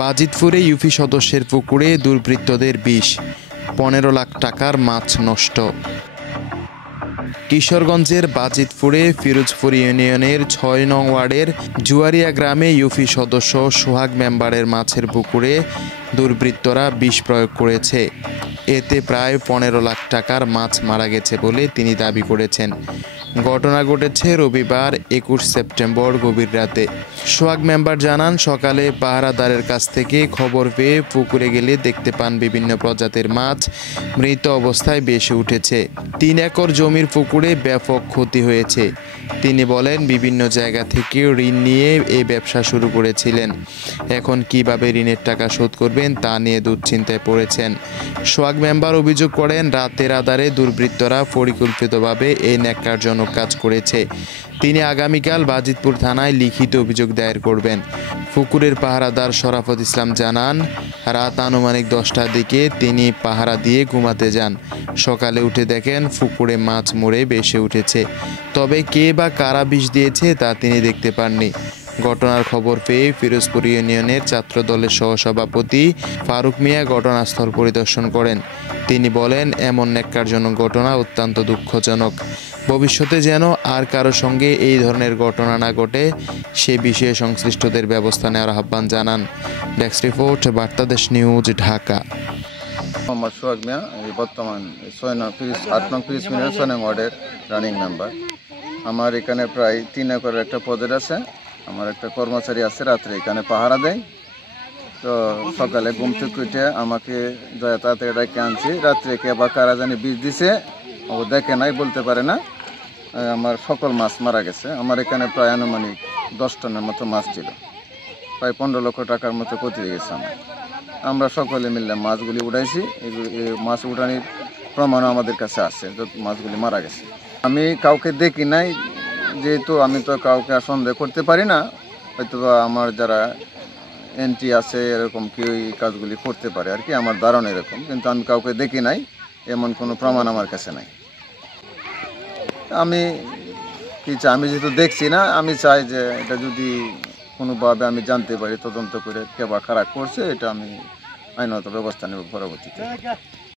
বাজিতপুরে UP সদস্যের পুকুরে দুর্বৃত্তদের বিষ, 15 লাখ টাকার মাছ নষ্ট। কিশোরগঞ্জের বাজিতপুরে ফিরোজপুর ইউনিয়নের 6 নং ওয়ার্ডের জুয়ারিয়া গ্রামে ইউপি সদস্য সোহাগ মেম্বারের মাছের পুকুরে দুর্বৃত্তরা বিষ প্রয়োগ করেছে। এতে প্রায় 15 লাখ টাকার মাছ মারা গেছে বলে তিনি দাবি করেছেন। ঘটনা ঘটেছে রবিবার 21 সেপ্টেম্বর গভীর রাতে। সোহাগ মেম্বার জানান, সকালে পাহারাদারের কাছ থেকে খবর পেয়ে পুকুরে গেলে দেখতে পান বিভিন্ন প্রজাতির মাছ মৃত অবস্থায় ভেসে উঠেছে। 3 একর জমির পুকুরে ব্যাপক ক্ষতি হয়েছে। তিনি বলেন, বিভিন্ন জায়গা থেকে ঋণ নিয়ে এই ব্যবসা শুরু করেছিলেন। এখন কিভাবে ঋণের টাকা শোধ করবেন তা নিয়ে দুশ্চিন্তায় পড়েছেন। সোহাগ মেম্বার অভিযোগ করেন, রাতের আধারে দুর্বৃত্তরা পরিকল্পিতভাবে এই ন্যাক্কারজনক কাজ করেছে। তিনি আগামীকাল বাজিতপুর থানায় লিখিত অভিযোগ দায়ের করবেন। পুকুরের পাহারাদার শরাফত ইসলাম জানান, রাত আনুমানিক 10টার দিকে তিনি পাহারা দিয়ে ঘুমাতে যান। সকালে উঠে দেখেন পুকুরে মাছ মরে ভেসে উঠেছে, তবে কে বা কারা বিষ দিয়েছে তা তিনি দেখতে পাননি। ঘটনার খবর পেয়ে ফিরোজপুর ইউনিয়নের ছাত্র দলের সহসভাপতি ফারুক মিয়া ঘটনাস্থল পরিদর্শন করেন। তিনি বলেন, এমন ন্যাক্কারজনক ঘটনা অত্যন্ত দুঃখজনক। ভবিষ্যতে যেন আর কারো সঙ্গে এই ধরনের ঘটনা না ঘটে সে বিষয়ে সংশ্লিষ্টদের ব্যবস্থা নেওয়ার আহ্বান জানান। Desk report, Bartadesh news, Dhaka. Mohammad Sohag Mia, বর্তমান 8 নং ফিরোজপুর 6 নং ওয়ার্ডের রানিং মেম্বার। আমার এখানে প্রায় 3 একরের একটা প্রজেক্ট আছে। আমার একটা কর্মচারী আছে, রাত্রে এখানে পাহারা দেয়। তো সকালে ঘুম থেকে উঠে আমাকে তাড়াতাড়ি ডেকে আনছি। রাত্রে কে বা কারা জানি বিষ দিছে, ও দেখে নাই, বলতে পারে না। আমার সকল মাছ মারা গেছে। আমার এখানে প্রায় আনুমানিক 10 টনের মতো মাছ ছিল। প্রায় 15 লক্ষ টাকার মতো ক্ষতি হয়ে গেছে আমার। আমরা সকলে মিলে মাছগুলি উঠাইছি। এই মাছ উঠানির প্রমাণও আমাদের কাছে আছে, মাছগুলি মারা গেছে। আমি কাউকে দেখি নাই, যেহেতু আমি তো কাউকে সন্দেহ করতে পারি না। হয়তো আমার যারা এন্ট্রি আছে এরকম কেউ এই কাজগুলি করতে পারে আর কি, আমার ধারণা এরকম। কিন্তু আমি কাউকে দেখি নাই, এমন কোনো প্রমাণ আমার কাছে নাই। আমি যেহেতু দেখছি না, আমি চাই যে এটা যদি কোনোভাবে আমি জানতে পারি, তদন্ত করে কে বা খারাপ করছে, এটা আমি আইনত ব্যবস্থা নেব পরবর্তীতে।